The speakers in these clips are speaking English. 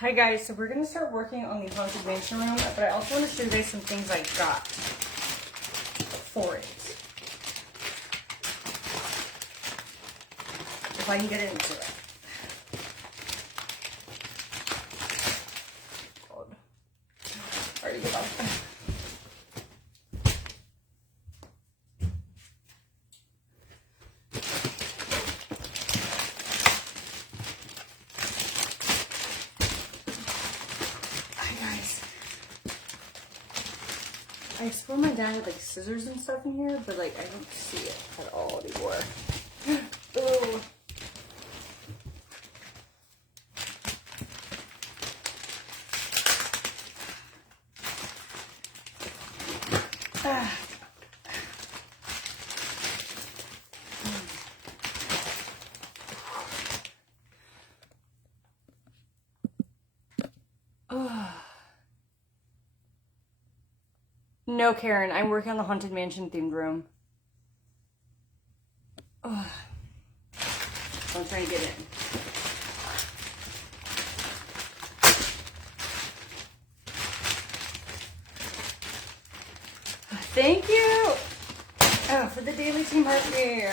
Hi guys, so we're going to start working on the Haunted Mansion room, but I also want to show you guys some things I got for it. If I can get into it. Already give up. I swear my dad had like scissors and stuff in here, but like I don't see it at all anymore. Ooh. Ah. Oh. No, Karen, I'm working on the Haunted Mansion themed room. Oh. I'm trying to get in. Thank you! Oh, for the daily team party.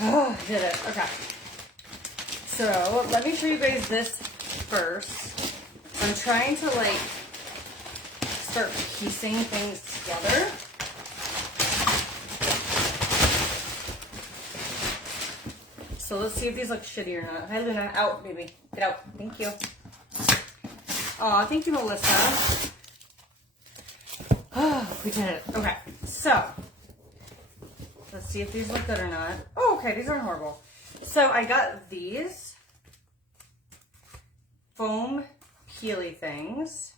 Oh, I did it. Okay. So, let me show you guys this first. I'm trying to like start piecing things together. So let's see if these look shitty or not. Hi Luna, out baby, get out. Thank you. Aw, thank you Melissa. Oh, we did it. Okay, so let's see if these look good or not. Oh, okay, these aren't horrible. So I got these foam peely things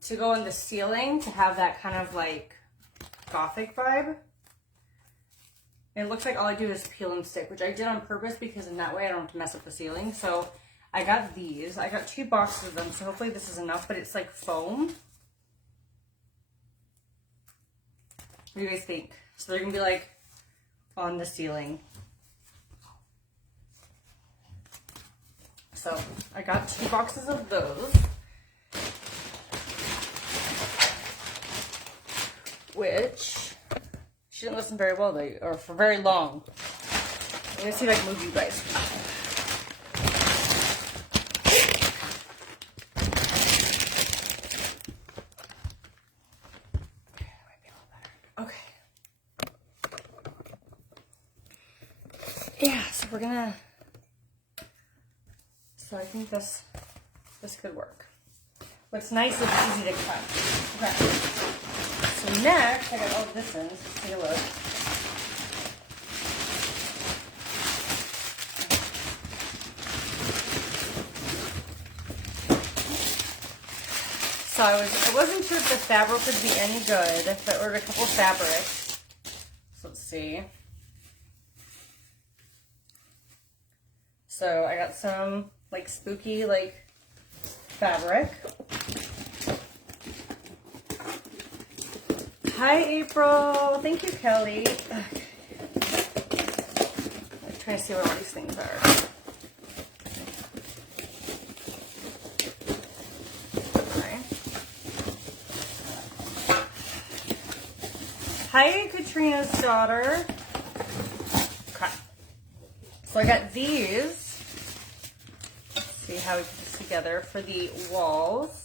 to go in the ceiling to have that kind of like gothic vibe. And it looks like all I do is peel and stick, which I did on purpose because in that way I don't have to mess up the ceiling. So I got these. I got 2 boxes of them, so hopefully this is enough, but it's like foam. What do you guys think? So they're gonna be like on the ceiling. So I got 2 boxes of those. Which she didn't listen very well, or for very long. I'm gonna see if I can move you guys. Okay. Yeah, so we're gonna. So I think this could work. What's nice is it's easy to cut. Okay. So next, I got all of this in. Let's take a look. So I wasn't sure if the fabric would be any good, but I ordered a couple of fabrics. So let's see. So I got some like spooky like fabric. Hi, April. Thank you, Kelly. Okay. I'm trying to see what all these things are. Okay. Hi, Katrina's daughter. Okay. So I got these. Let's see how we put this together for the walls.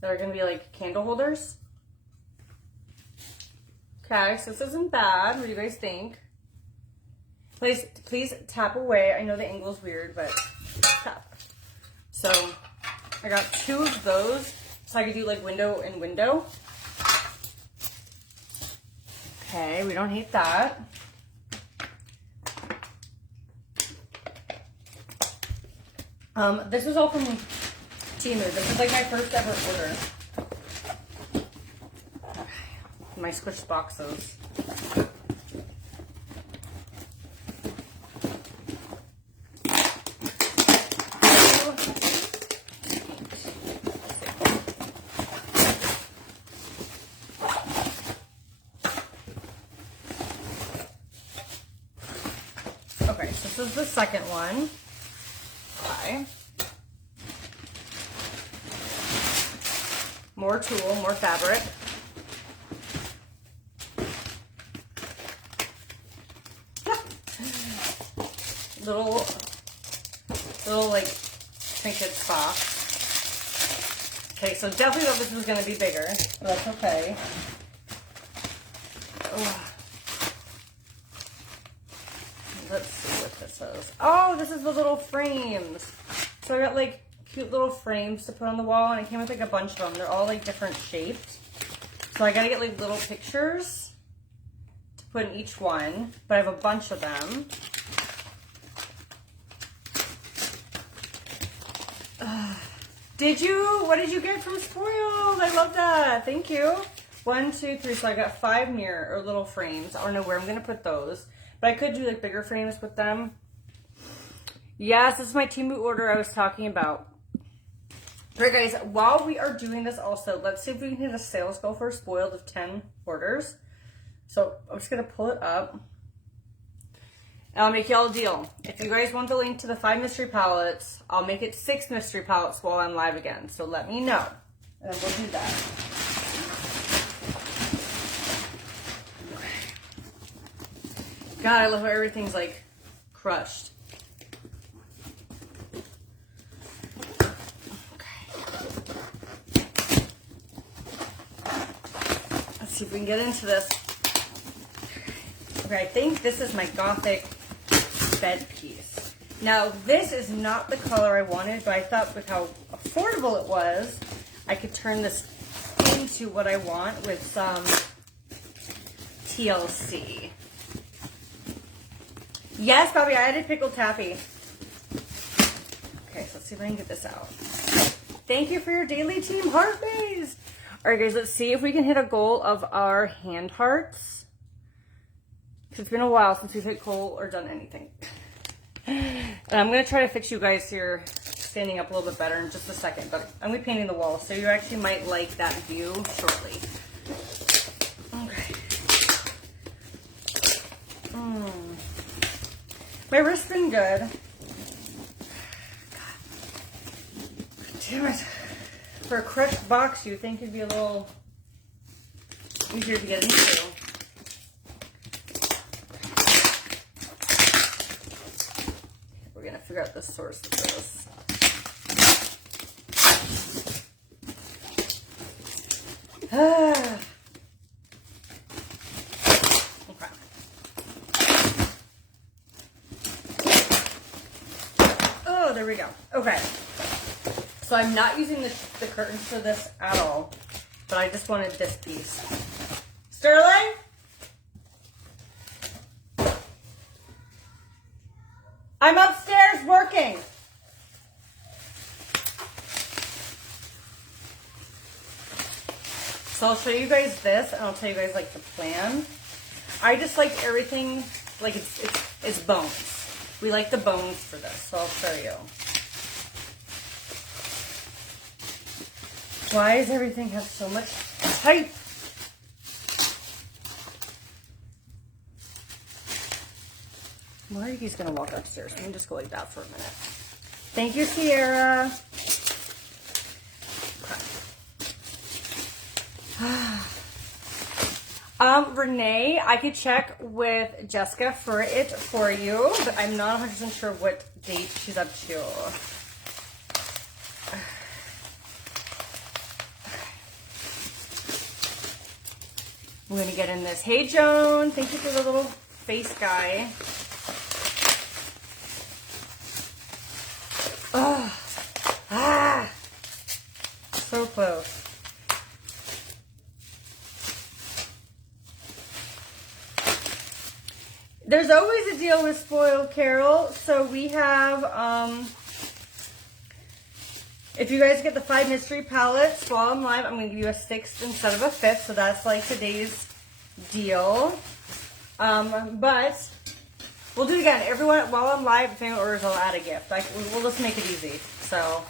They're going to be like candle holders. Okay, so this isn't bad. What do you guys think? Please tap away. I know the angle's weird, but tap. So I got 2 of those, so I could do like window and window. Okay, we don't hate that. This was all from Timu. This is like my first ever order. Okay. My squish boxes. This is the second one. Okay. More tulle, more fabric. little like trinket box. Okay, so definitely thought this was going to be bigger, but that's okay. Ugh. Let's see what this is. Oh, this is the little frames. So I got like cute little frames to put on the wall, and it came with like a bunch of them. They're all like different shapes. So I gotta get like little pictures to put in each one, but I have a bunch of them. What did you get from Spoiled? I love that. Thank you. 1, 2, 3. So I got 5 mirror or little frames. I don't know where I'm gonna put those, but I could do like bigger frames with them. Yes, this is my Temu order I was talking about. Alright guys, while we are doing this also, let's see if we can hit a sales goal for Spoiled of 10 orders. So I'm just gonna pull it up. And I'll make y'all a deal. If you guys want the link to the 5 mystery palettes, I'll make it 6 mystery palettes while I'm live again. So let me know. And we'll do that. God, I love how everything's like crushed. Let's see if we can get into this. Okay, I think this is my Gothic bed piece. Now, this is not the color I wanted, but I thought with how affordable it was, I could turn this into what I want with some TLC. Yes, Bobby, I added pickled taffy. Okay, so let's see if I can get this out. Thank you for your daily team heart base. All right, guys, let's see if we can hit a goal of our hand hearts. Because it's been a while since we've hit goal or done anything. And I'm going to try to fix you guys here standing up a little bit better in just a second. But I'm going to be painting the wall, so you actually might like that view shortly. Okay. My wrist's been good. God. Damn it. For a crushed box, you think it'd be a little easier to get into. We're gonna figure out the source of this. Okay. Oh, there we go. Okay. So I'm not using the curtains for this at all, but I just wanted this piece. Sterling? I'm upstairs working. So I'll show you guys this, and I'll tell you guys like the plan. I just like everything, like it's bones. We like the bones for this, so I'll show you. Why does everything have so much type? Margie's gonna walk upstairs. We can just go like that for a minute. Thank you, Sierra. Okay. Renee, I could check with Jessica for it for you, but I'm not 100% sure what date she's up to. I'm gonna get in this. Hey, Joan. Thank you for the little face guy. Oh, so close. There's always a deal with Spoiled, Carol. So we have, if you guys get the 5 mystery palettes while I'm live, I'm going to give you a 6th instead of a 5th. So that's like today's deal. But we'll do it again. Everyone, while I'm live, if anyone orders, I'll add a gift. We'll just make it easy. So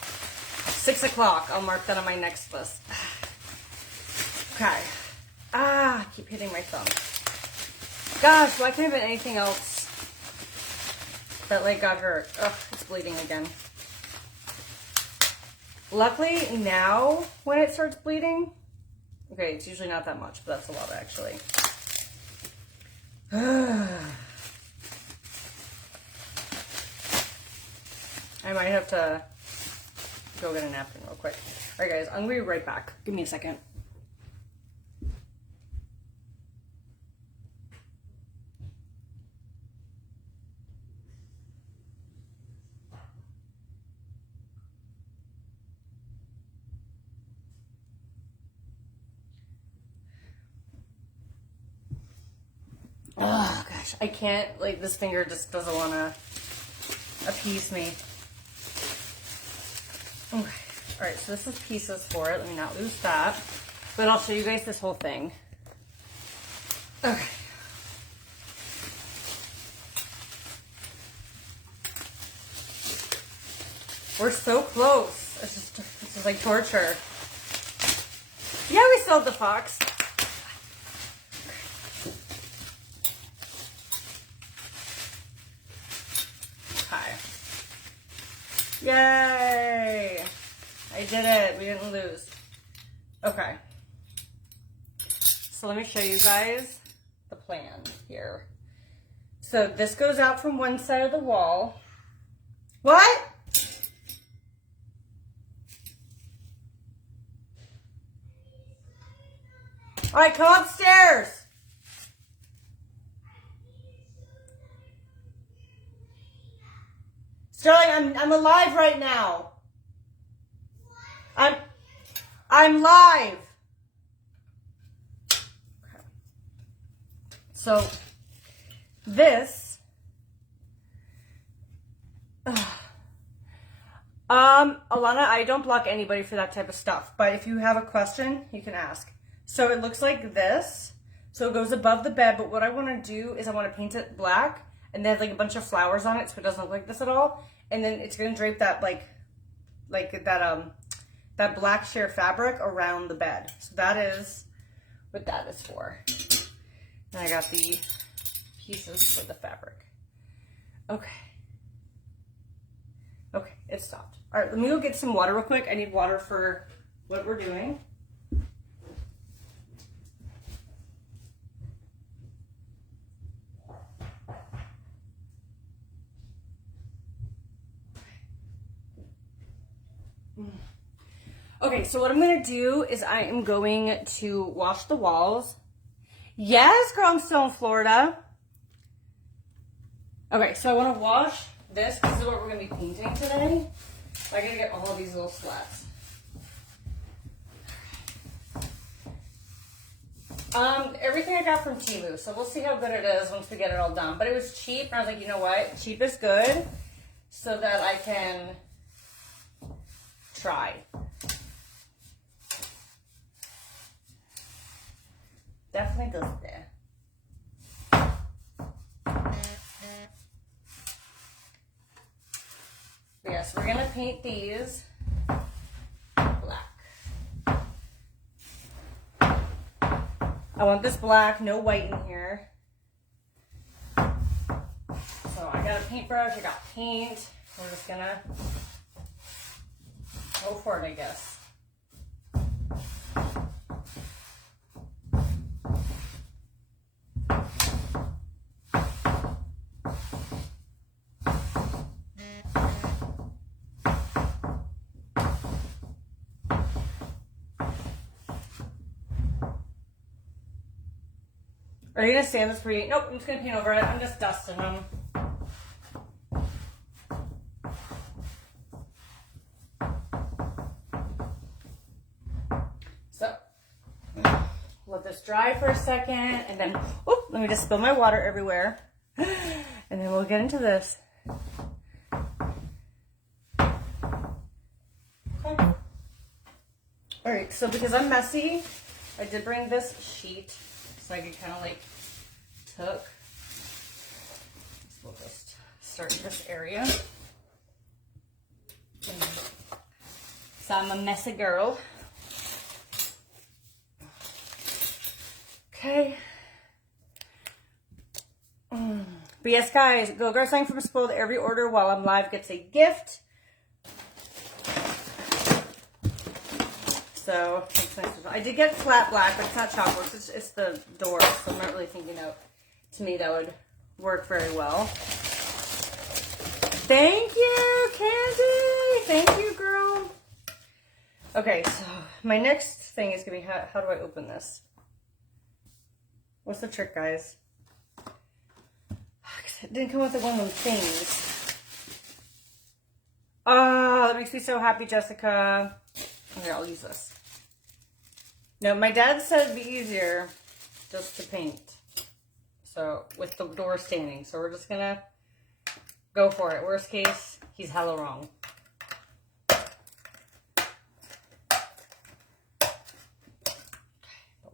6 o'clock, I'll mark that on my next list. Okay. I keep hitting my thumb. Gosh, why can't I have anything else? That like got hurt. Ugh, it's bleeding again. Luckily now when it starts bleeding, okay, it's usually not that much, but that's a lot actually. I might have to go get a napkin real quick. All right, guys, I'm gonna be right back. Give me a second. Oh gosh, I can't, like, this finger just doesn't want to appease me. Okay, all right, so this is pieces for it. Let me not lose that. But I'll show you guys this whole thing. Okay. We're so close. This is like torture. Yeah, we still have the fox. Hi. Yay! I did it. We didn't lose. Okay. So let me show you guys the plan here. So this goes out from one side of the wall. What? All right, come upstairs. Sterling, I'm alive right now. I'm live. Okay. So this Alana, I don't block anybody for that type of stuff, but if you have a question, you can ask. So it looks like this. So it goes above the bed, but what I want to do is I want to paint it black and then like a bunch of flowers on it so it doesn't look like this at all. And then it's going to drape that that black sheer fabric around the bed. So that is what that is for. And I got the pieces for the fabric. Okay. Okay, it stopped. All right, let me go get some water real quick. I need water for what we're doing. Okay, so what I'm going to do is I am going to wash the walls. Yes, girl, I'm still in Florida. Okay, so I want to wash this. This is what we're going to be painting today. I got to get all of these little slats. Everything I got from Temu, so we'll see how good it is once we get it all done. But it was cheap, and I was like, you know what? Cheap is good, so that I can try. Definitely does there. Yes, we're gonna paint these black. I want this black, no white in here. So I got a paintbrush, I got paint. We're just gonna go for it, I guess. Are you gonna sand this pretty? Nope, I'm just gonna paint over it. I'm just dusting them. So, let this dry for a second, and then, whoop, let me just spill my water everywhere. And then we'll get into this. Okay. All right, so because I'm messy, I did bring this sheet. So I could kind of like tuck. So we'll just start in this area. So I'm a messy girl. Okay. But But yes, guys, go grab something from Spoiled. Every order while I'm live gets a gift. So, that's nice. I did get flat black, but it's not chalkboard. It's the door, so I'm not really thinking to me that would work very well. Thank you, Candy! Thank you, girl. Okay, so my next thing is going to be how do I open this? What's the trick, guys? It didn't come with one of them things. Oh, that makes me so happy, Jessica. Okay, I'll use this. No, my dad said it'd be easier just to paint. So, with the door standing. So we're just gonna go for it. Worst case, he's hella wrong. But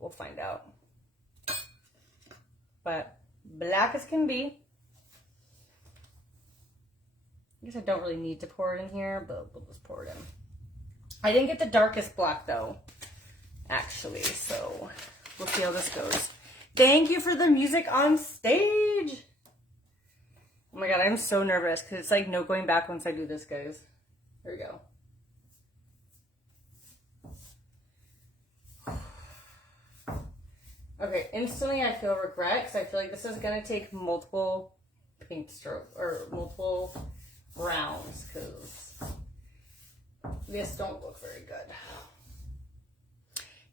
we'll find out. But black as can be. I guess I don't really need to pour it in here, but we'll just pour it in. I didn't get the darkest black though, actually, so we'll see how this goes. Thank you for the music on stage. Oh my god, I'm so nervous because it's like no going back once I do this, guys. There we go. Okay, instantly I feel regret because I feel like this is going to take multiple paint strokes or multiple rounds because this don't look very good.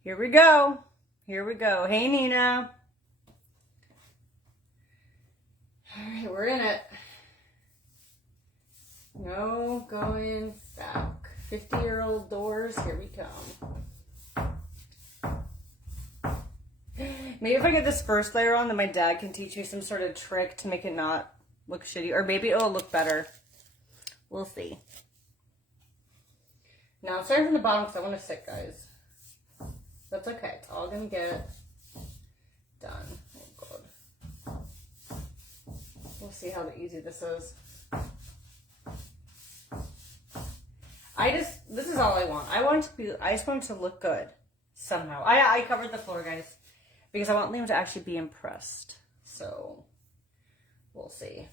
Here we go. Here we go. Hey, Nina. All right, we're in it. No going back. 50-year-old doors, here we come. Maybe if I get this first layer on, then my dad can teach me some sort of trick to make it not look shitty. Or maybe it'll look better. We'll see. Now, I'm starting from the bottom because I want to sit, guys. That's okay. It's all going to get done. Oh, God. We'll see how easy this is. This is all I want. I just want it to look good somehow. I covered the floor, guys, because I want Liam to actually be impressed. So, we'll see.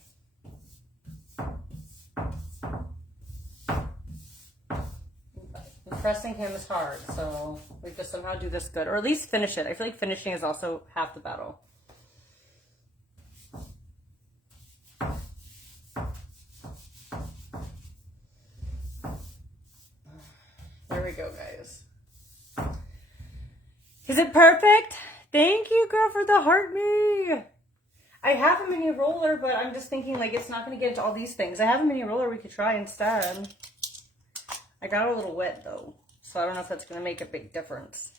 Impressing him is hard, so we just somehow do this good, or at least finish it. I feel like finishing is also half the battle. There we go, guys. Is it perfect? Thank you, girl, for the heart me. I have a mini roller, but I'm just thinking, like, it's not going to get into all these things. I have a mini roller we could try instead. I got a little wet, though, so I don't know if that's going to make a big difference.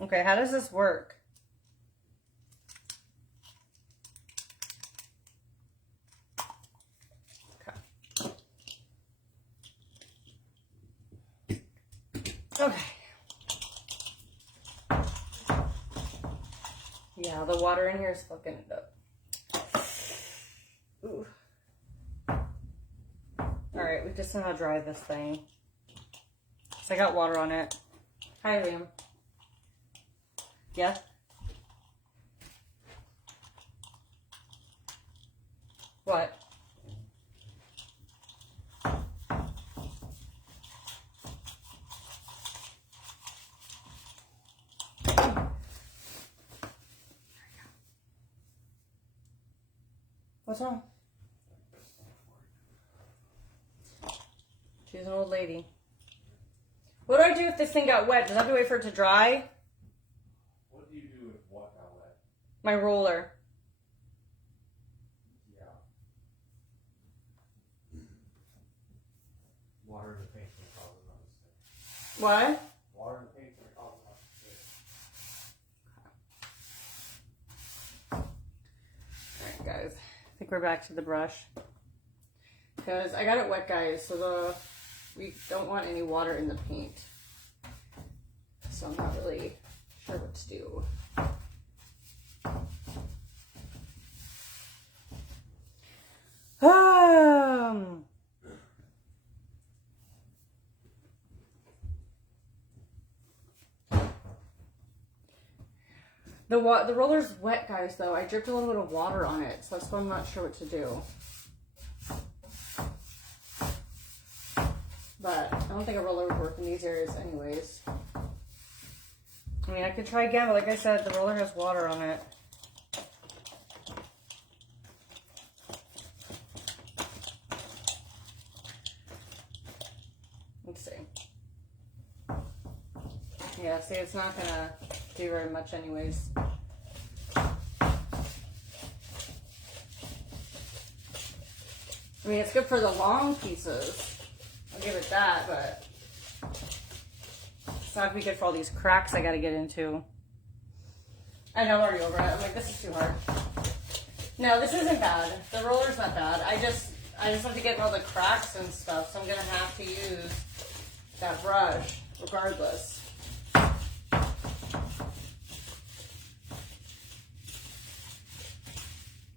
Okay, how does this work? Okay. Yeah, the water in here is fucking it up. Ooh. Alright, we just know how to dry this thing. So I got water on it. Hi, Liam. Yeah? What? What's wrong? She's an old lady. What do I do if this thing got wet? Does I have to wait for it to dry? What do you do if what got wet? My roller. Yeah. Water in the paint can cause another mistake. What? Water in the paint can cause another mistake. Alright, guys. I think we're back to the brush. Because I got it wet, guys, so we don't want any water in the paint. So I'm not really sure what to do. The roller's wet, guys, though. I dripped a little bit of water on it, so that's why I'm not sure what to do. But I don't think a roller would work in these areas anyways. I mean, I could try again, but like I said, the roller has water on it. Let's see. Yeah, see, it's not gonna do very much anyways. I mean, it's good for the long pieces. I'll give it that, but it's not gonna be good for all these cracks I gotta get into. I know I'm already over it. I'm like, this is too hard. No, this isn't bad. The roller's not bad. I just have to get all the cracks and stuff, so I'm gonna have to use that brush regardless.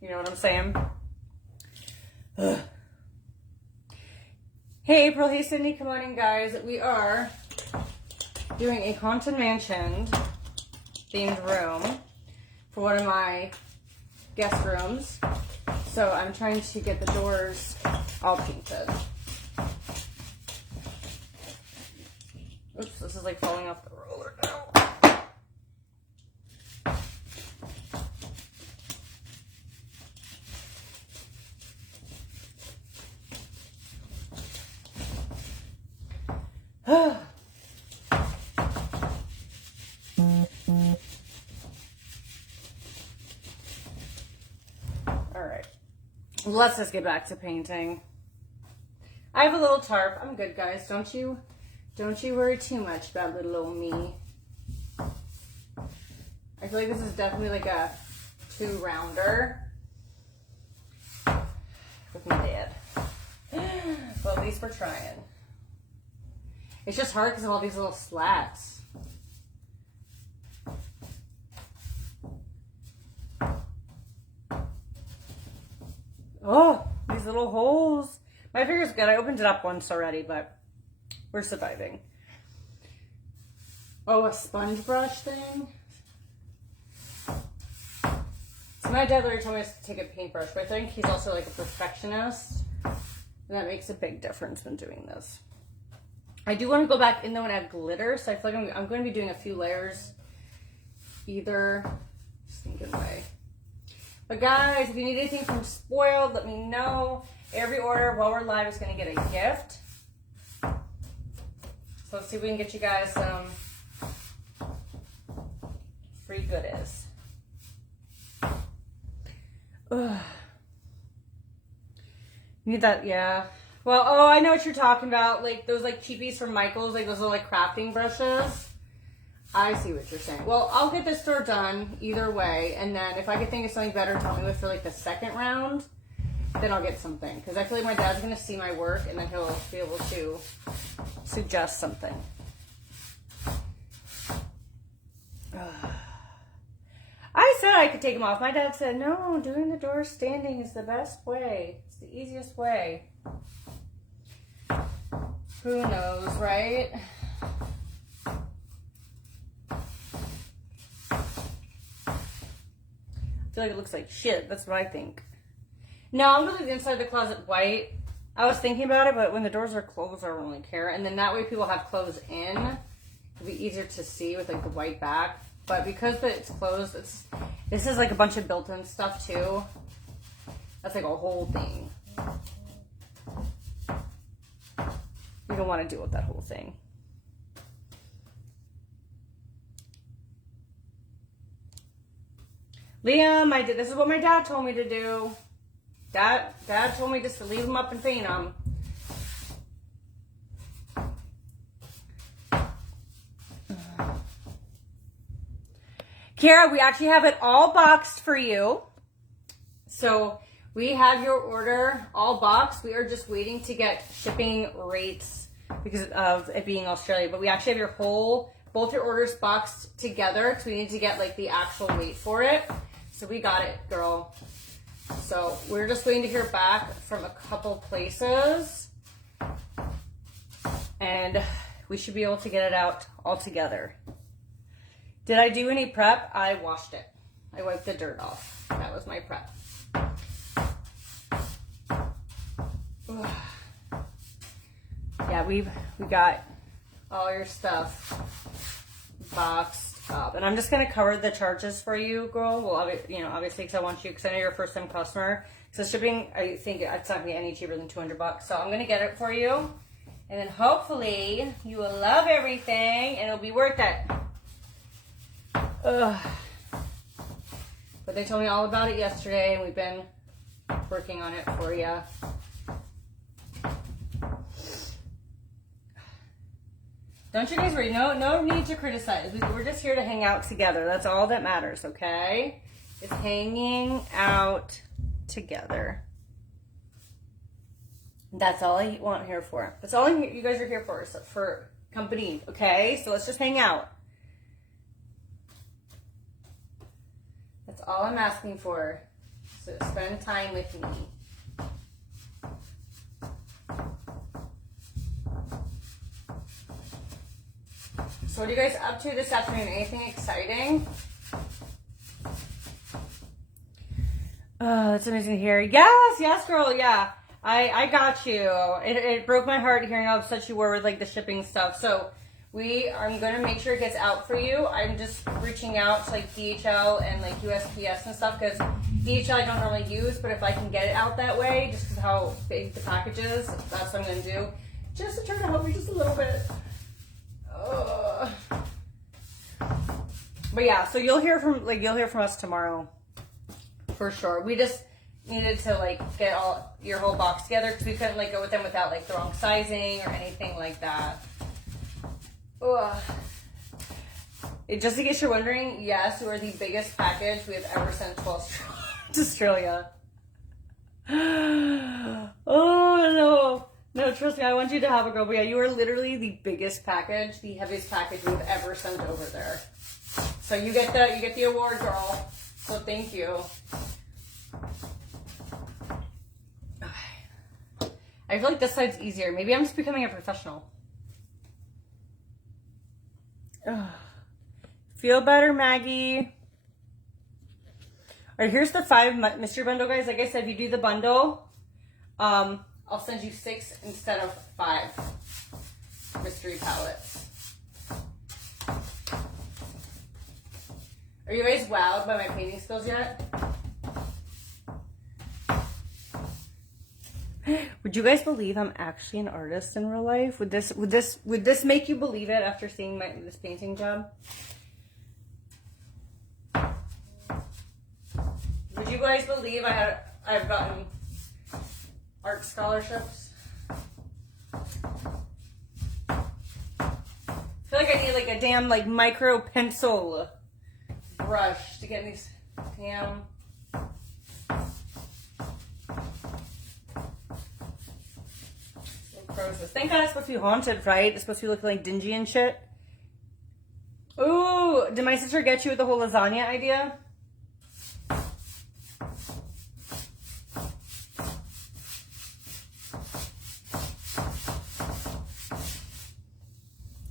You know what I'm saying? Ugh. Hey April, hey Cindy, come on in guys. We are doing a Haunted Mansion themed room for one of my guest rooms. So I'm trying to get the doors all painted. Oops, this is like falling off the roller now. Alright, let's just get back to painting. I have a little tarp. I'm good, guys. Don't you worry too much about little old me. I feel like this is definitely like a 2-rounder with my dad. Well, at least we're trying. It's just hard because of all these little slats. Oh, these little holes. My finger's good. I opened it up once already, but we're surviving. Oh, a sponge brush thing? So my dad literally told me to take a paintbrush, but I think he's also like a perfectionist. And that makes a big difference when doing this. I do want to go back in though and add glitter, so I feel like I'm going to be doing a few layers either stinking way. But guys, if you need anything from Spoiled, let me know. Every order while we're live is going to get a gift. So let's see if we can get you guys some free goodies. Ugh. Need that, yeah. Well, oh, I know what you're talking about. Like those like cheapies from Michael's, like those little like crafting brushes. I see what you're saying. Well, I'll get this store done either way, and then if I could think of something better to help me with for like the second round, then I'll get something. Because I feel like my dad's gonna see my work, and then he'll be able to suggest something. I said I could take them off. My dad said, no, doing the door standing is the best way. It's the easiest way. Who knows, right? I feel like it looks like shit. That's what I think. No, I'm gonna leave the inside of the closet white. I was thinking about it, but when the doors are closed, I don't really care. And then that way people have clothes in. It'll be easier to see with like the white back. But because it's closed, this is like a bunch of built-in stuff too. That's like a whole thing. You don't want to deal with that whole thing. Liam, this is what my dad told me to do. Dad told me just to leave them up and paint them. Kara, we actually have it all boxed for you. So we have your order all boxed. We are just waiting to get shipping rates because of it being Australia. But we actually have both your orders boxed together because we need to get like the actual weight for it. So we got it, girl. So we're just waiting to hear back from a couple places. And we should be able to get it out all together. Did I do any prep? I washed it. I wiped the dirt off. That was my prep. Ugh. Yeah, we got all your stuff boxed up, and I'm just gonna cover the charges for you, girl. Well, obviously, because I want you, because I know you're a first-time customer. So shipping, I think it's not gonna be any cheaper than $200. So I'm gonna get it for you, and then hopefully you will love everything, and it'll be worth it. Ugh. But they told me all about it yesterday, and we've been working on it for you. Don't you guys worry. No need to criticize. We're just here to hang out together. That's all that matters, okay? It's hanging out together. That's all I want here for. That's all you guys are here for company, okay? So let's just hang out. That's all I'm asking for. So spend time with me. So what are you guys up to this afternoon? Anything exciting? Oh, that's amazing to hear. Yes, girl, yeah. I got you. It broke my heart hearing how upset you were with like the shipping stuff. So I'm gonna make sure it gets out for you. I'm just reaching out to like DHL and like USPS and stuff, because DHL I don't normally use, but if I can get it out that way, just because how big the package is, that's what I'm gonna do. Just to try to help you just a little bit. But yeah, so you'll hear from us tomorrow for sure. We just needed to like get all your whole box together, because we couldn't like go with them without like the wrong sizing or anything like that. Ugh. Just in case you're wondering, yes, we're the biggest package we have ever sent to Australia. Oh no, trust me, I want you to have a girl. But yeah, you are literally the biggest package, the heaviest package we've ever sent over there. So you get the award, girl. So thank you. I feel like this side's easier. Maybe I'm just becoming a professional. Ugh. Feel better, Maggie. All right, here's the 5 mystery bundle, guys. Like I said, if you do the bundle, I'll send you 6 instead of 5 mystery palettes. Are you guys wowed by my painting skills yet? Would you guys believe I'm actually an artist in real life? Would this make you believe it after seeing this painting job? Would you guys believe I've gotten art scholarships? I feel like I need like a damn like micro pencil brush to get these damn. Thank God it's supposed to be haunted, right? It's supposed to be looking like dingy and shit. Ooh, did my sister get you with the whole lasagna idea?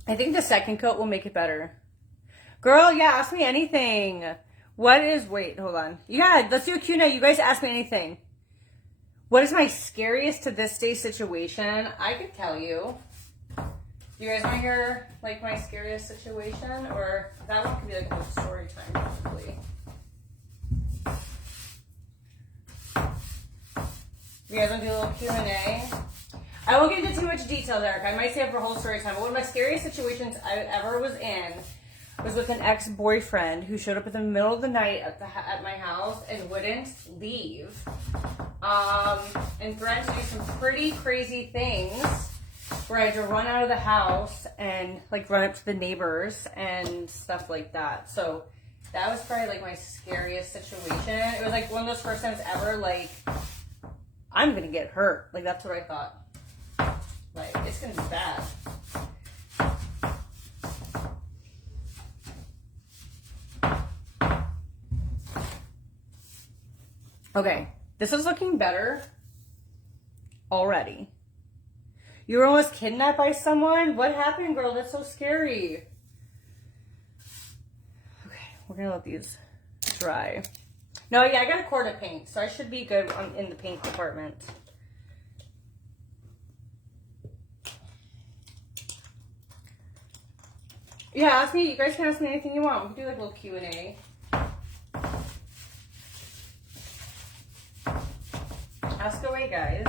I think the second coat will make it better. Girl, yeah, ask me anything. Wait, hold on. Yeah, let's do a Q&A. You guys ask me anything. What is my scariest to this day situation? I could tell you. Do you guys want to hear like my scariest situation? Or that one could be like a story time probably. You guys want to do a little Q&A? I won't get into too much detail, Derek. I might say it for a whole story time. But one of my scariest situations I ever was in was with an ex-boyfriend who showed up in the middle of the night at my house and wouldn't leave. And threatened to do some pretty crazy things where I had to run out of the house and like run up to the neighbors and stuff like that. So that was probably like my scariest situation. It was like one of those first times ever, like, I'm gonna get hurt. Like, that's what I thought. Like, it's gonna be bad. Okay, this is looking better already. You were almost kidnapped by someone? What happened, girl? That's so scary. we're gonna let these dry. No, yeah, I got a quart of paint, so I should be good in the paint department. Yeah, ask me. You guys can ask me anything you want. We can do like a little Q&A. Ask away, guys.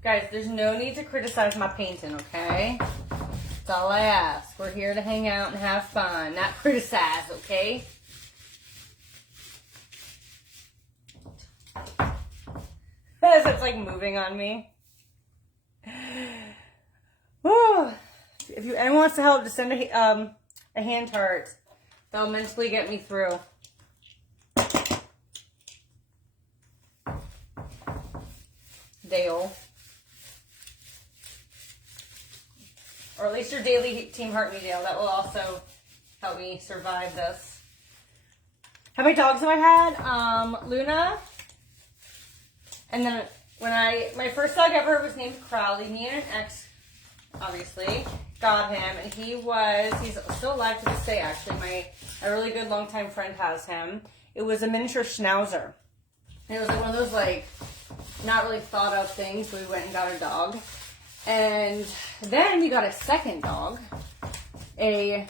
Guys, there's no need to criticize my painting, okay? That's all I ask. We're here to hang out and have fun, not criticize, okay? It's like moving on me. Woo. If anyone wants to help, just send a hand heart. That'll mentally get me through. Dale. Or at least your daily team heart me, Dale. That will also help me survive this. How many dogs have I had? Luna. And then my first dog ever was named Crowley. Me and an ex, obviously, got him. And he's still alive to this day, actually. A really good longtime friend has him. It was a miniature schnauzer. And it was like one of those, like, not really thought of things. So we went and got a dog. And then we got a second dog. A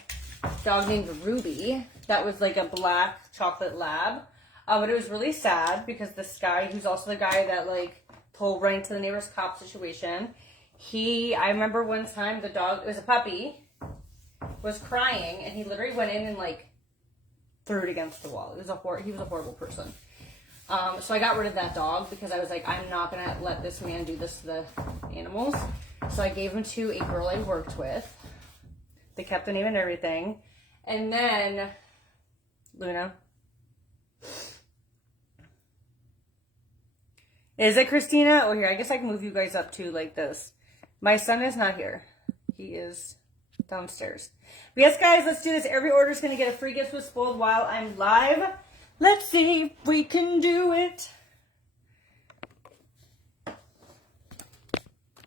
dog named Ruby. That was like a black chocolate lab. But it was really sad because this guy, who's also the guy that like pulled right into the neighbor's cop situation. I remember one time the dog, it was a puppy, was crying and he literally went in and like threw it against the wall. He was a horrible person. So I got rid of that dog because I was like, I'm not going to let this man do this to the animals. So I gave him to a girl I worked with. They kept the name and everything. And then Luna. Is it Christina? Oh, here, I guess I can move you guys up too like this. My son is not here. He is downstairs. But yes, guys, let's do this. Every order is going to get a free gift with Spoiled while I'm live. Let's see if we can do it.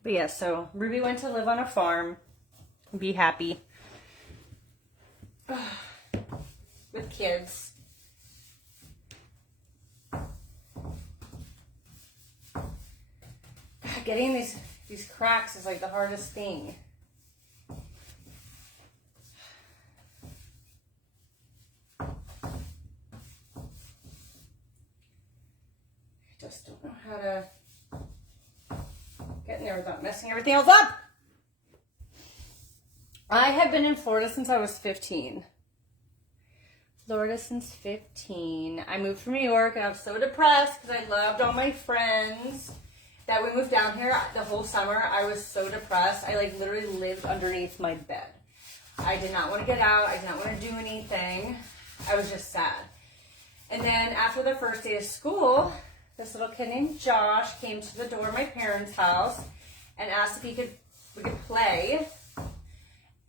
But yeah, so Ruby went to live on a farm. Be happy. With kids. Getting these cracks is like the hardest thing. I just don't know how to get in there without messing everything else up. I have been in Florida since I was 15. Florida since 15. I moved from New York and I was so depressed because I loved all my friends. That we moved down here the whole summer, I was so depressed. I like literally lived underneath my bed. I did not want to get out. I did not want to do anything. I was just sad. And then after the first day of school, this little kid named Josh came to the door of my parents' house and asked if we could play.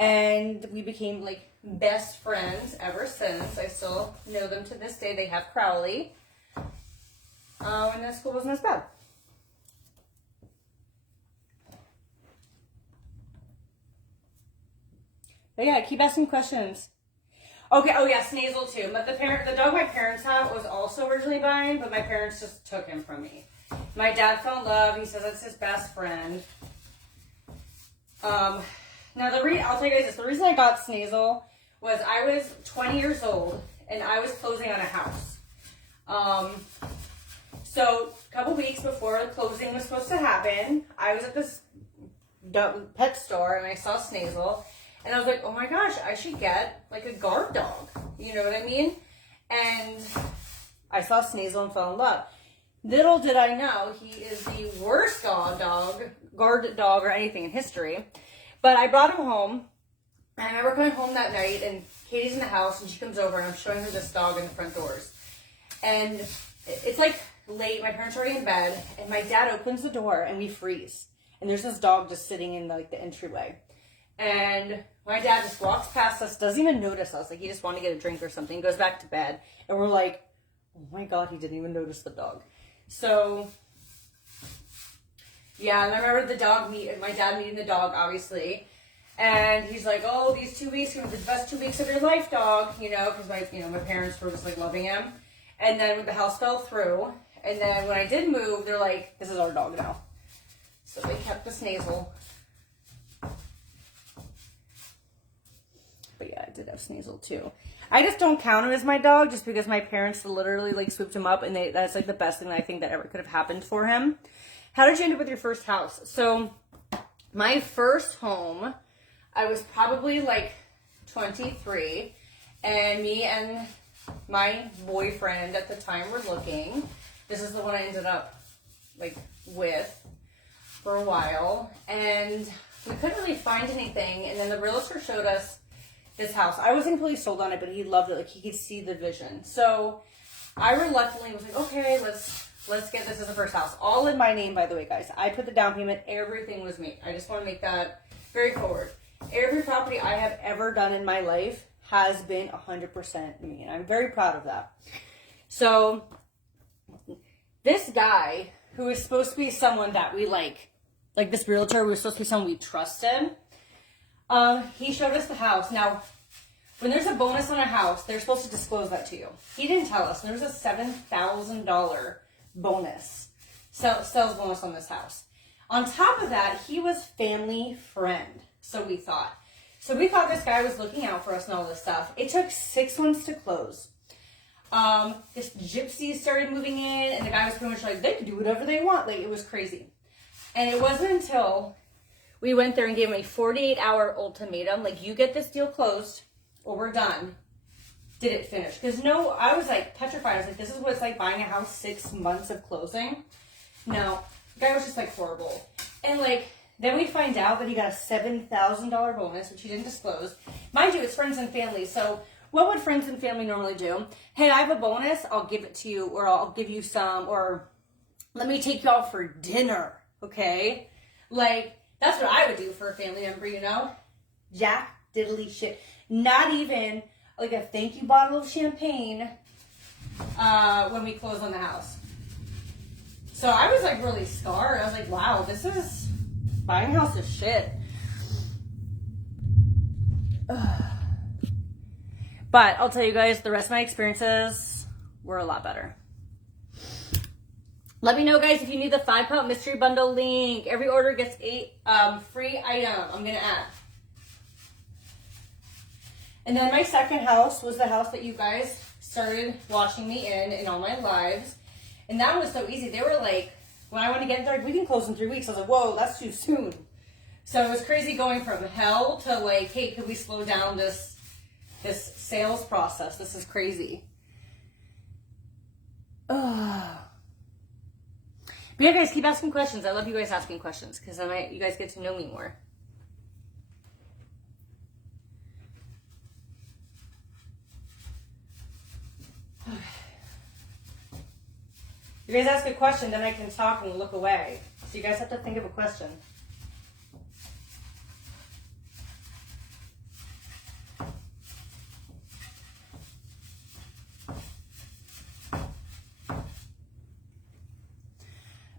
And we became like best friends ever since. I still know them to this day. They have Crowley. And the school wasn't as bad. But yeah, keep asking questions. Okay, oh yeah, Snazel too. But the dog my parents have was also originally mine, but my parents just took him from me. My dad fell in love. He says it's his best friend. Now I'll tell you guys this. The reason I got Snazel was I was 20 years old and I was closing on a house. So a couple weeks before the closing was supposed to happen, I was at this pet store and I saw Snazel. And I was like, oh my gosh, I should get like a guard dog. You know what I mean? And I saw Snazel and fell in love. Little did I know, he is the worst guard dog or anything in history. But I brought him home. I remember coming home that night and Katie's in the house and she comes over and I'm showing her this dog in the front doors. And it's like late, my parents are already in bed and my dad opens the door and we freeze. And there's this dog just sitting in like the entryway. And my dad just walks past us, doesn't even notice us. Like, he just wanted to get a drink or something, goes back to bed. And we're like, oh my God, he didn't even notice the dog. So, yeah, and I remember my dad meeting the dog, obviously. And he's like, oh, these 2 weeks are the best 2 weeks of your life, dog. You know, because my parents were just like loving him. And then when the house fell through, and then when I did move, they're like, this is our dog now. So they kept the Snazel. But yeah, I did have Snazel too. I just don't count him as my dog just because my parents literally like swooped him up, and that's like the best thing that I think that ever could have happened for him. How did you end up with your first house? So my first home, I was probably like 23, and me and my boyfriend at the time were looking. This is the one I ended up like with for a while, and we couldn't really find anything. And then the realtor showed us this house. I wasn't completely sold on it, but he loved it. Like, he could see the vision. So I reluctantly was like, okay, let's get this as a first house. All in my name, by the way, guys. I put the down payment. Everything was me. I just want to make that very forward. Every property I have ever done in my life has been 100% me, and I'm very proud of that. So this guy, who was supposed to be someone that we like this realtor was supposed to be someone we trusted, he showed us the house. Now, when there's a bonus on a house, they're supposed to disclose that to you. He didn't tell us. There was a $7,000 bonus, sales bonus on this house. On top of that, he was family friend, so we thought. So we thought this guy was looking out for us and all this stuff. It took 6 months to close. This gypsies started moving in, and the guy was pretty much like, they could do whatever they want. Like, it was crazy. And it wasn't until we went there and gave him a 48-hour ultimatum, like, you get this deal closed or we're done. Did it finish? Because no, I was like petrified. I was like, this is what it's like buying a house 6 months of closing. No, the guy was just like horrible. And like, then we find out that he got a $7,000 bonus, which he didn't disclose. Mind you, it's friends and family. So what would friends and family normally do? Hey, I have a bonus. I'll give it to you, or I'll give you some, or let me take you out for dinner. Okay? Like, that's what I would do for a family member, you know? Jack diddly shit. Not even like a thank you bottle of champagne when we close on the house. So I was like really scarred. I was like, wow, buying a house is shit. But I'll tell you guys, the rest of my experiences were a lot better. Let me know, guys, if you need the 5-pound mystery bundle link. Every order gets a free item I'm going to add. And then my second house was the house that you guys started watching me in all my lives. And that was so easy. They were like, when I went to get there, we can close in 3 weeks. I was like, whoa, that's too soon. So it was crazy going from hell to like, hey, could we slow down this sales process? This is crazy. Ugh. But yeah, guys, keep asking questions. I love you guys asking questions because then you guys get to know me more. You guys ask a question, then I can talk and look away. So you guys have to think of a question.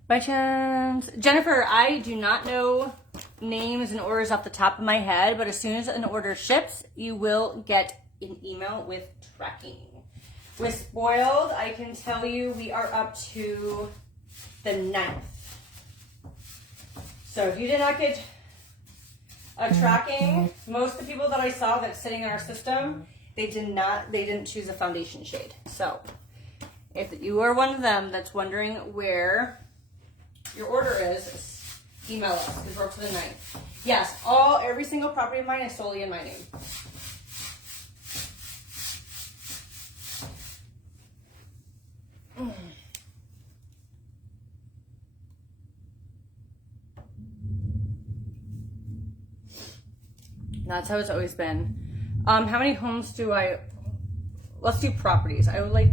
By chance, Jennifer, I do not know names and orders off the top of my head, but as soon as an order ships, you will get an email with tracking. With Spoiled, I can tell you we are up to the 9th. So if you did not get a tracking, most of the people that I saw that's sitting in our system, they didn't choose a foundation shade. So if you are one of them that's wondering where your order is, email us because we're up to the 9th. Yes, every single property of mine is solely in my name. That's how it's always been. How many homes let's do properties. I would like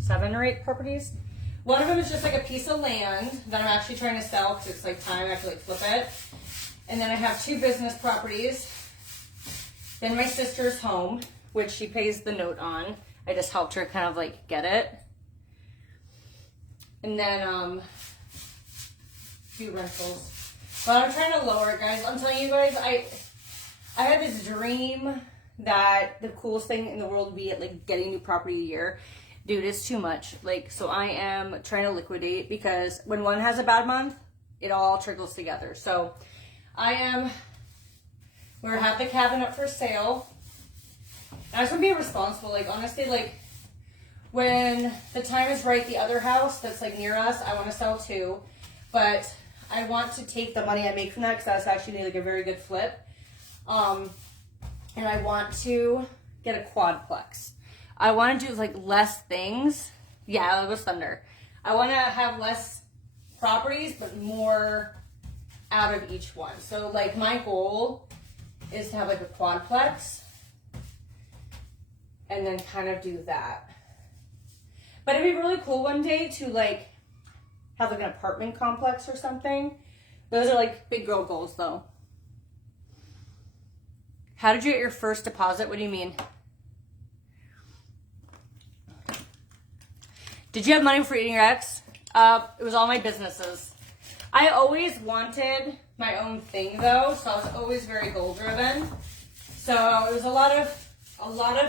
7 or 8 properties. One of them is just like a piece of land that I'm actually trying to sell because it's like time I have to like flip it. And then I have 2 business properties. Then my sister's home, which she pays the note on. I just helped her kind of like get it. And then a few rentals. But I'm trying to lower it, guys. I'm telling you guys, I had this dream that the coolest thing in the world would be at like getting a new property a year. Dude, it's too much. Like, so I am trying to liquidate because when one has a bad month, it all trickles together. So we're have the cabin up for sale. I just want to be responsible. Like, honestly, like, when the time is right, the other house that's, like, near us, I want to sell too. But I want to take the money I make from that because that's actually, like, a very good flip. And I want to get a quadplex. I want to do, like, less things. Yeah, it was thunder. I want to have less properties, but more out of each one. So, like, my goal is to have, like, a quadplex. And then kind of do that. But it'd be really cool one day to like have like an apartment complex or something. Those are like big girl goals though. How did you get your first deposit? What do you mean? Did you have money for eating your ex? It was all my businesses. I always wanted my own thing though, so I was always very goal driven. So it was a lot of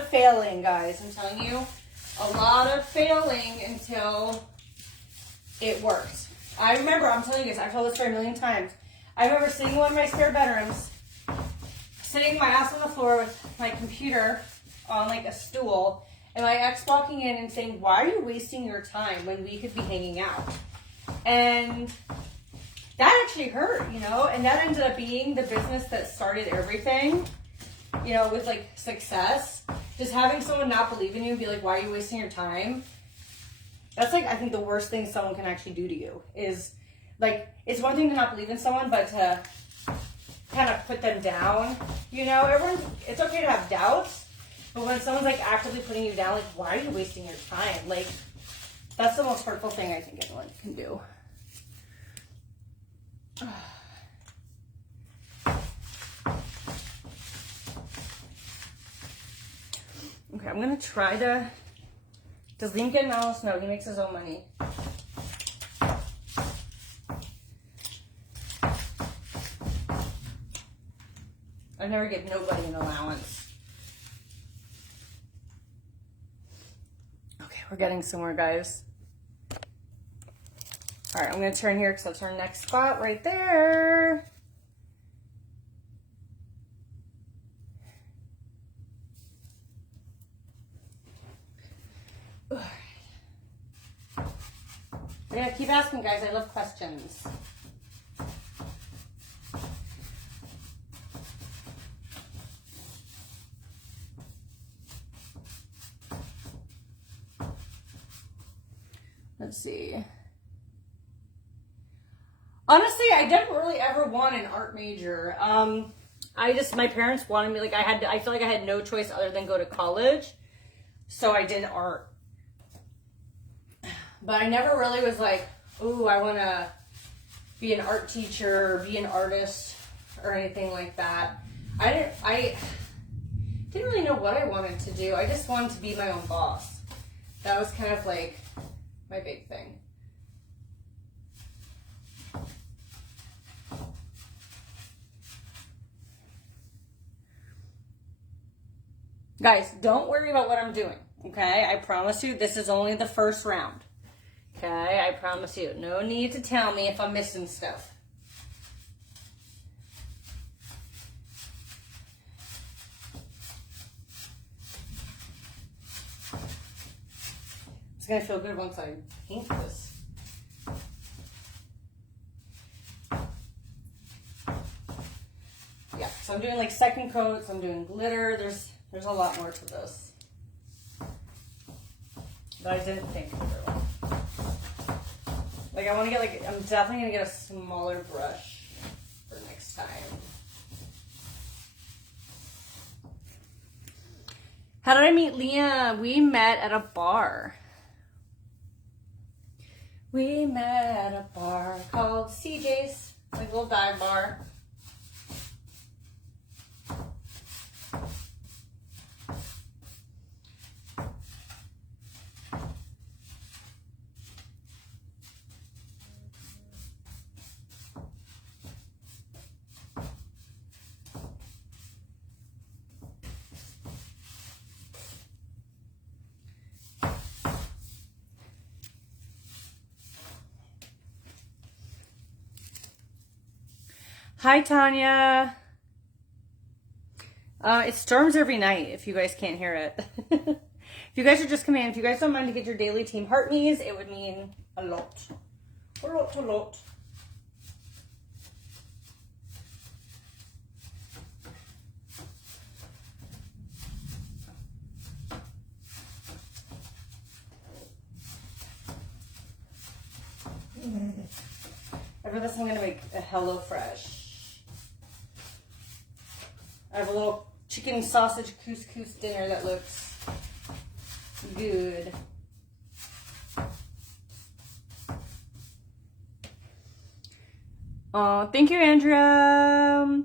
failing, guys. I'm telling you, a lot of failing until it worked. I remember, I'm telling you guys, I've told this story a million times. I remember sitting in one of my spare bedrooms, sitting my ass on the floor with my computer on like a stool, and my ex walking in and saying, "Why are you wasting your time when we could be hanging out?" And that actually hurt, you know, and that ended up being the business that started everything. You know, with like success, just having someone not believe in you and be like, "Why are you wasting your time?" That's like, I think the worst thing someone can actually do to you is like, it's one thing to not believe in someone, but to kind of put them down. You know, it's okay to have doubts, but when someone's like actively putting you down, like, why are you wasting your time? Like, that's the most hurtful thing I think anyone can do. Okay, I'm gonna try to. Does Liam get an allowance? No, he makes his own money. I never give nobody an allowance. Okay, we're getting somewhere, guys. All right, I'm gonna turn here because that's our next spot right there. Yeah, keep asking, guys. I love questions. Let's see. Honestly, I didn't really ever want an art major. My parents wanted me, like, I feel like I had no choice other than go to college. So I did art. But I never really was like, ooh, I want to be an art teacher or be an artist or anything like that. I didn't really know what I wanted to do. I just wanted to be my own boss. That was kind of like my big thing. Guys, don't worry about what I'm doing, okay? I promise you this is only the first round. Okay, I promise you. No need to tell me if I'm missing stuff. It's gonna feel good once I paint this. Yeah, so I'm doing like second coats, I'm doing glitter. There's a lot more to this. But I didn't think through. Like, I want to get, like, I'm definitely going to get a smaller brush for next time. How did I meet Liam? We met at a bar. We met at a bar called CJ's, like a little dive bar. Hi, Tanya. It storms every night if you guys can't hear it. If you guys are just coming in, if you guys don't mind to get your daily team heart me's, it would mean a lot. A lot, a lot. After this, I'm going to make a HelloFresh. I have a little chicken sausage couscous dinner that looks good. Oh, thank you, Andrea.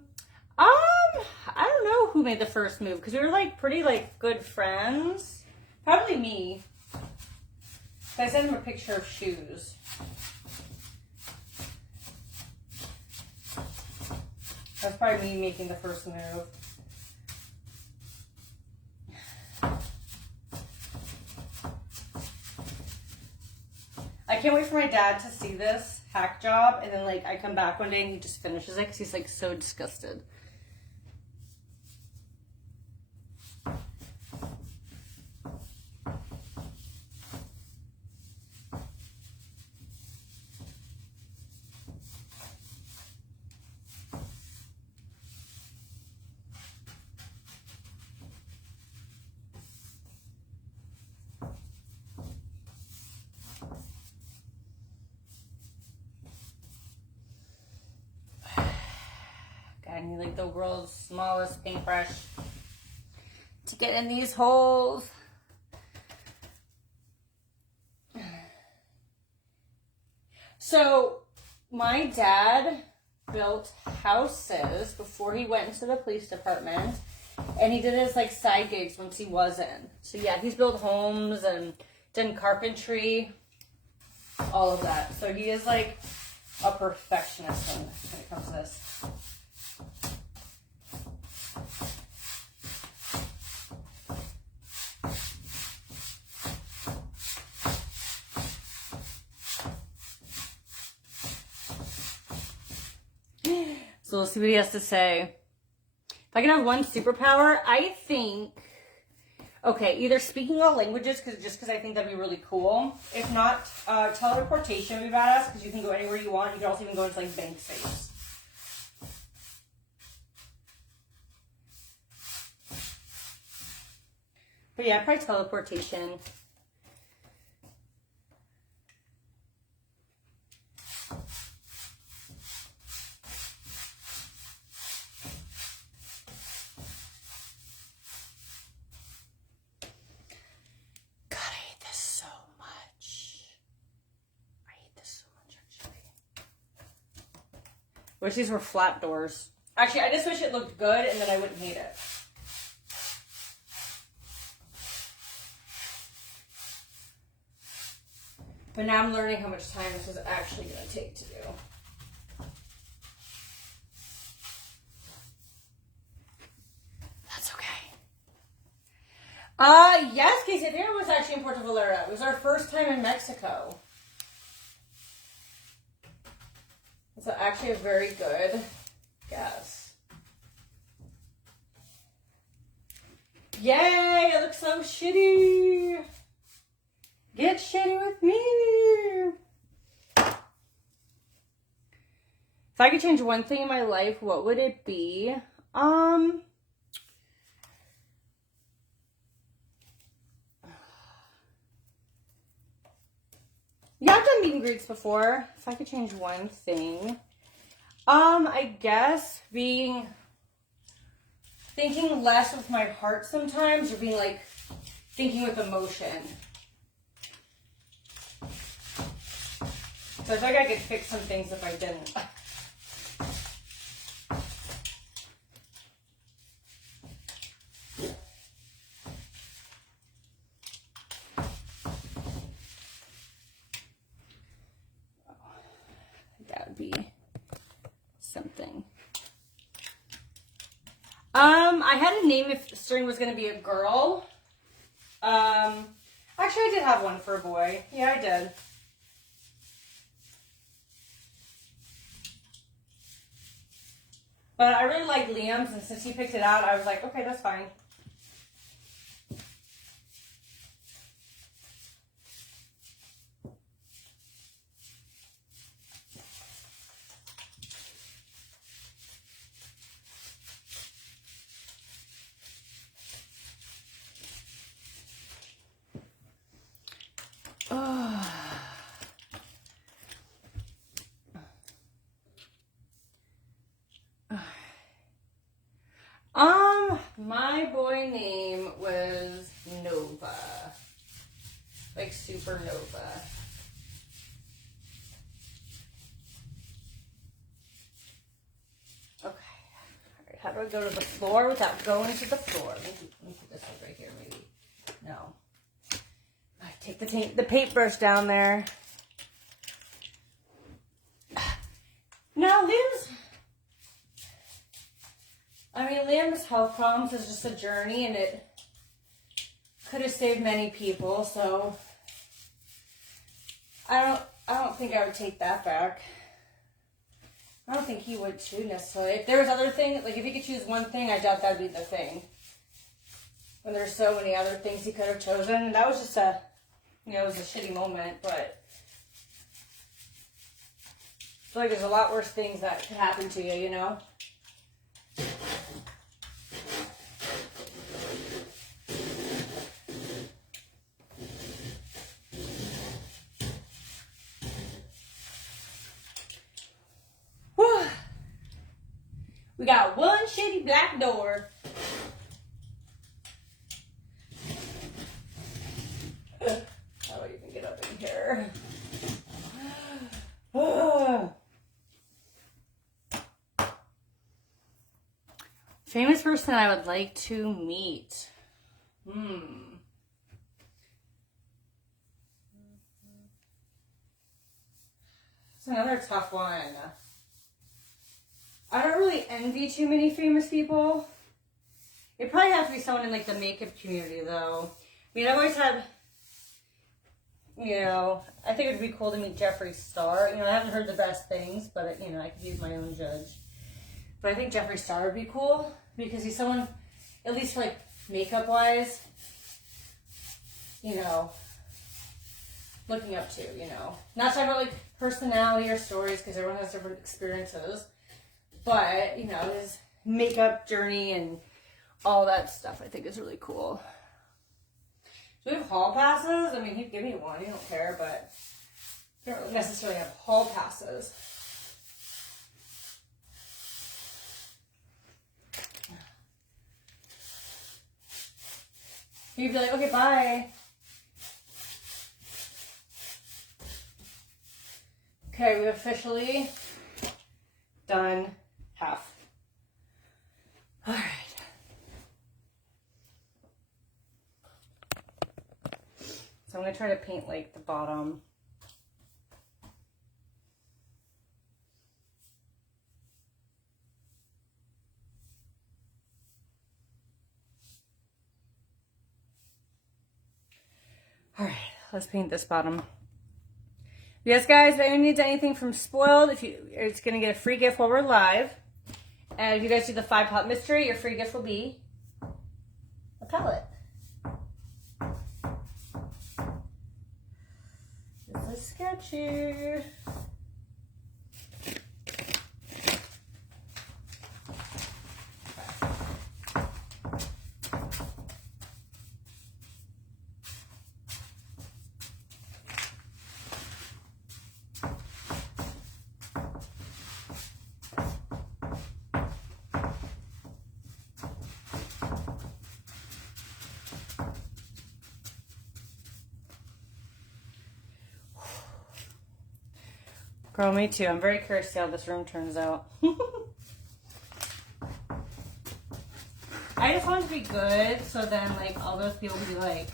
I don't know who made the first move because we were like pretty like good friends. Probably me. I sent him a picture of shoes. That's probably me making the first move. I can't wait for my dad to see this hack job, and then like I come back one day and he just finishes it because he's like so disgusted. I need like the world's smallest paintbrush to get in these holes. So my dad built houses before he went into the police department, and he did his like side gigs once he wasn't. So yeah, he's built homes and done carpentry, all of that. So he is like a perfectionist when it comes to this. So we'll see what he has to say. If I can have one superpower, I think, okay, either speaking all languages, just because I think that'd be really cool. If not, teleportation would be badass, because you can go anywhere you want. You can also even go into like bank safes. But yeah, probably teleportation. Wish these were flat doors. Actually, I just wish it looked good and then I wouldn't hate it. But now I'm learning how much time this is actually going to take to do. That's okay. Yes, Casey, I think it was actually in Puerto Vallarta. It was our first time in Mexico. It's actually a very good guess. Yay! It looks so shitty. Get shitty with me. If I could change one thing in my life, what would it be? Yeah, I've done meet and greets before. If I could change one thing, I guess thinking less with my heart sometimes, or being like thinking with emotion. So I feel like I could fix some things if I didn't. That would be something. I had a name if String was going to be a girl. Actually, I did have one for a boy. Yeah, I did. But I really like Liam's, and since he picked it out, I was like, okay, that's fine. My boy name was Nova. Like supernova. Okay. All right. How do I go to the floor without going to the floor? Let me put this right here, maybe. No. I take the paintbrush down there. Now, Liam's health problems is just a journey, and it could have saved many people, so I don't think I would take that back. I don't think he would too, necessarily. If there was other things, like if he could choose one thing, I doubt that'd be the thing. When there's so many other things he could have chosen. And that was just it was a shitty moment, but I feel like there's a lot worse things that could happen to you, you know? We got one shitty black door. How do I even get up in here? Famous person I would like to meet. It's another tough one. I don't really envy too many famous people. It probably has to be someone in like the makeup community though. I mean, I've always had, I think it would be cool to meet Jeffree Star. I haven't heard the best things, but I could use my own judge. But I think Jeffree Star would be cool because he's someone, at least like makeup wise, looking up to, Not talking about like personality or stories because everyone has different experiences. But, his makeup journey and all that stuff I think is really cool. Do we have hall passes? I mean, he'd give me one. He don't care, but we don't necessarily have hall passes. You'd be like, okay, bye. Okay, we officially done half. All right. So I'm going to try to paint like the bottom. All right, let's paint this bottom. Yes, guys, if anyone needs anything from Spoiled, it's going to get a free gift while we're live. And if you guys do the 5-pot mystery, your free gift will be a palette. This is sketchy. Girl, me too. I'm very curious to see how this room turns out. I just want it to be good, so then like all those people will be like,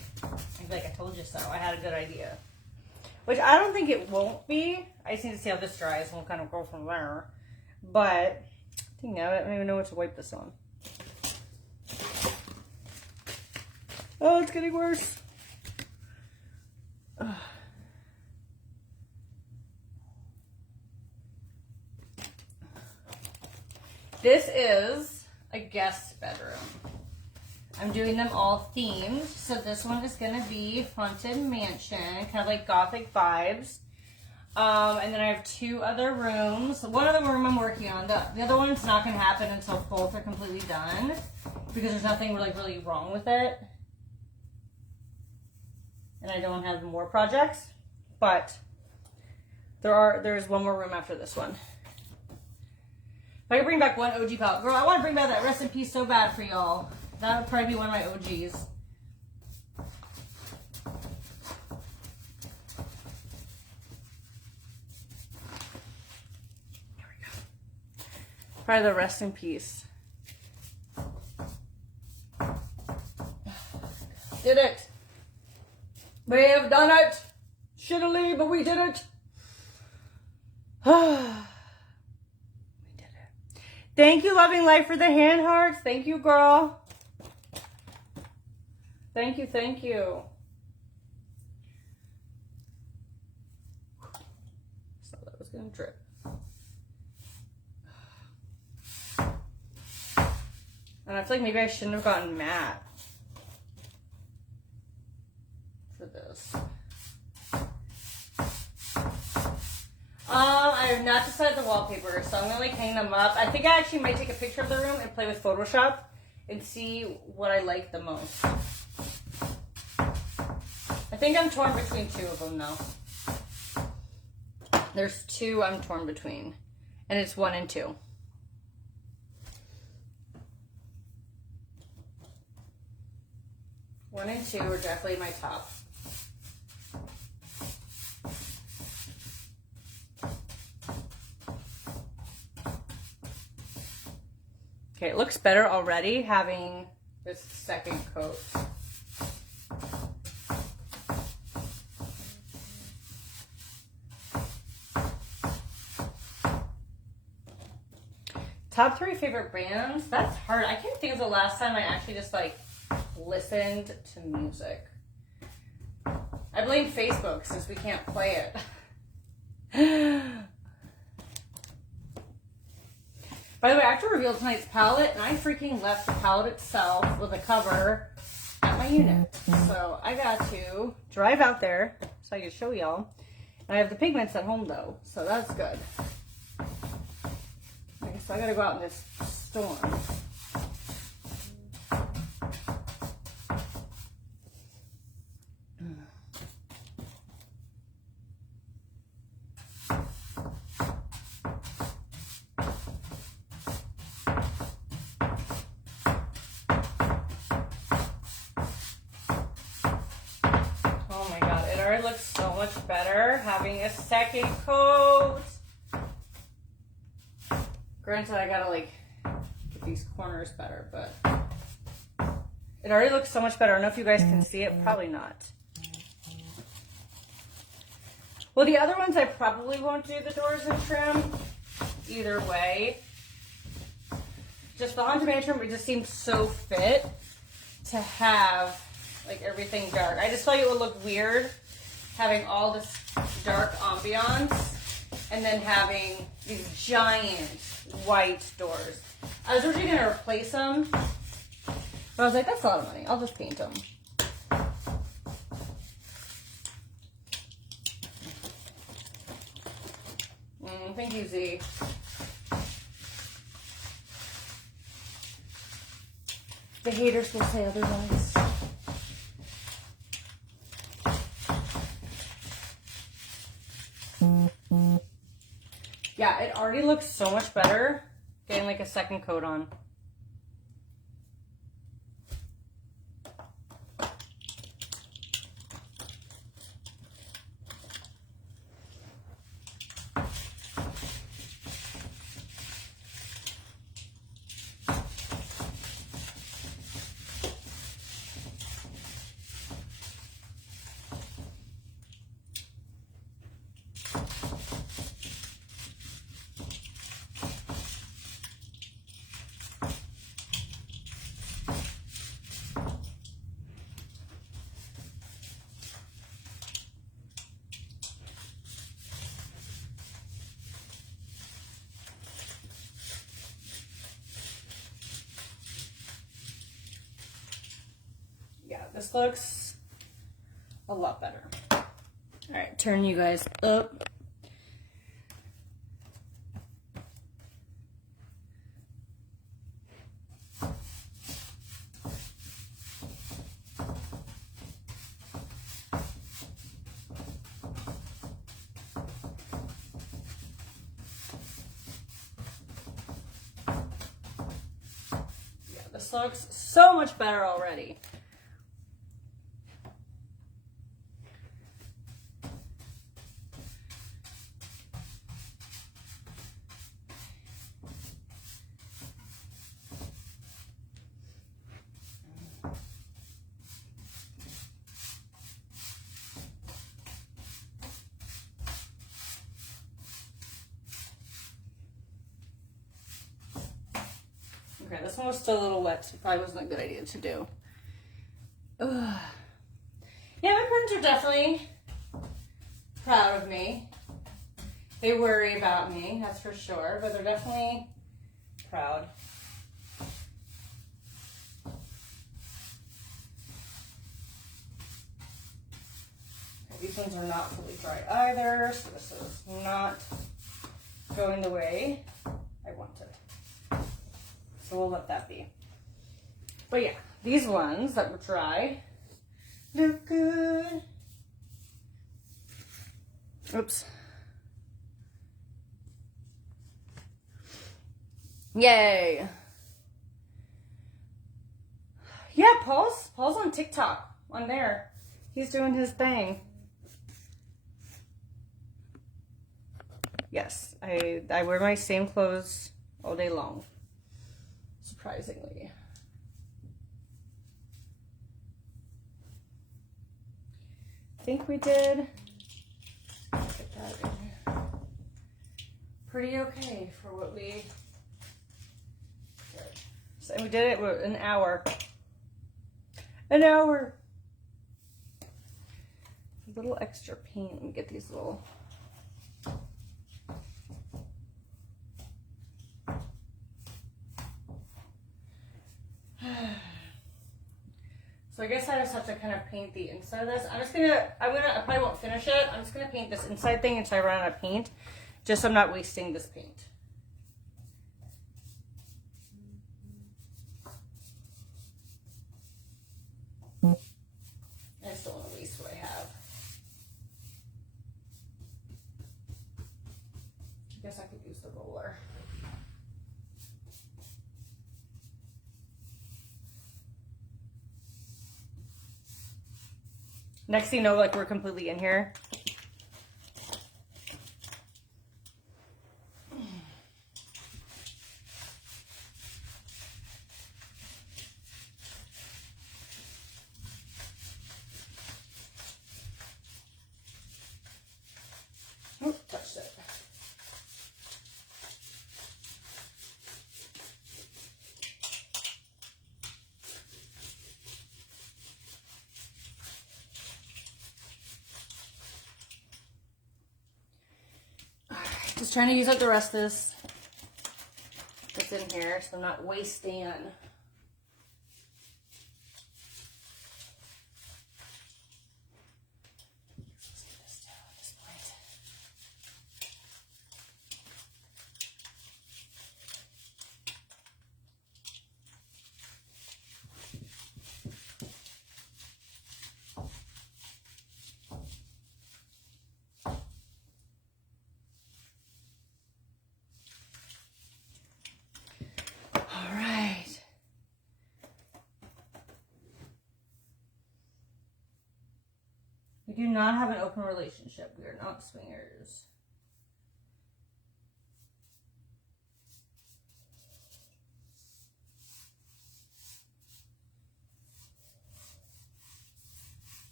I told you so. I had a good idea. Which I don't think it won't be. I just need to see how this dries and we'll kind of go from there. But, I don't even know what to wipe this on. Oh, it's getting worse. Ugh. This is a guest bedroom. I'm doing them all themed. So this one is going to be Haunted Mansion, kind of like gothic vibes. And then I have 2 other rooms. One other room I'm working on. The other one's not going to happen until both are completely done because there's nothing really wrong with it. And I don't have more projects, but there's one more room after this one. If I could bring back one OG palette. Girl, I want to bring back that Rest in Peace so bad for y'all. That would probably be one of my OGs. Here we go. Probably the Rest in Peace. Did it. We have done it. Shittily, but we did it. We did it. Thank you, Loving Life, for the hand hearts. Thank you, girl. Thank you, thank you. So that was gonna drip. And I feel like maybe I shouldn't have gotten matte for this. I have not decided the wallpaper, so I'm gonna like hang them up. I think I actually might take a picture of the room and play with Photoshop and see what I like the most. I think I'm torn between 2 of them though. There's 2 I'm torn between, and it's 1 and 2. One and 2 are definitely my top. Okay, it looks better already having this second coat. Top 3 favorite bands? That's hard. I can't think of the last time I actually just like listened to music. I blame Facebook since we can't play it. By the way, I have to reveal tonight's palette, and I freaking left the palette itself with a cover at my unit. So I got to drive out there so I can show y'all. And I have the pigments at home though, so that's good. Okay, so I gotta go out in this storm. Looks so much better having a second coat. Granted, I gotta like get these corners better, but it already looks so much better. I don't know if you guys can see it. Probably not. Well, the other ones I probably won't do the doors and trim either way. Just the Haunted Mansion, it just seems so fit to have like everything dark. I just felt like it would look weird having all this dark ambiance and then having these giant white doors. I was originally going to replace them, but I was like, that's a lot of money. I'll just paint them. Thank you, Z. The haters will say otherwise. Yeah, it already looks so much better getting like a second coat on. This looks a lot better. All right, turn you guys up. This looks so much better already. Okay, this one was still a little wet, so it probably wasn't a good idea to do. Ugh. Yeah, my parents are definitely proud of me. They worry about me, that's for sure, but they're definitely proud. Okay, these ones are not fully dry either, so this is not going the way I want it. So we'll let that be. But yeah, these ones that were dry look good. Oops. Yay. Yeah, Paul's on TikTok on there. He's doing his thing. Yes, I wear my same clothes all day long. Surprisingly. I think we did get that in pretty okay for what we did. So we did it with an hour. An hour. A little extra paint. Let me get these little. So I guess I just have to kind of paint the inside of this. I probably won't finish it. I'm just gonna paint this inside thing until I run out of paint, just so I'm not wasting this paint. I just don't want to waste what I have. I guess I could use the roller. Next thing you know, like we're completely in here. Oh, touched it. Just trying to use up the rest of this that's in here, so I'm not wasting. Let's get this down at this point. All right. We do not have an open relationship. We are not swingers.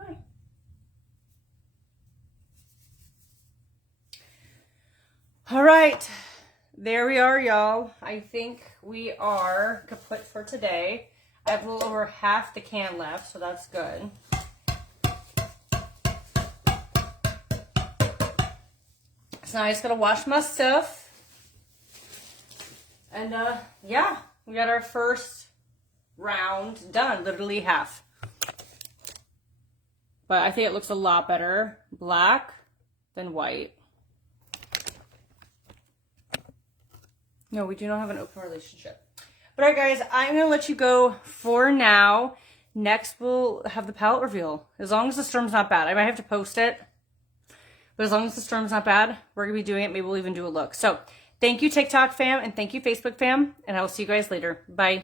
Hi. All right. There we are, y'all. I think we are kaput for today. I have a little over half the can left, so that's good. So now I just gotta wash my stuff. And yeah, we got our first round, done, literally half. But I think it looks a lot better black than white. No, we do not have an open relationship. But all right, guys, I'm going to let you go for now. Next, we'll have the palette reveal. As long as the storm's not bad. I might have to post it. But as long as the storm's not bad, we're going to be doing it. Maybe we'll even do a look. So thank you, TikTok fam, and thank you, Facebook fam. And I will see you guys later. Bye.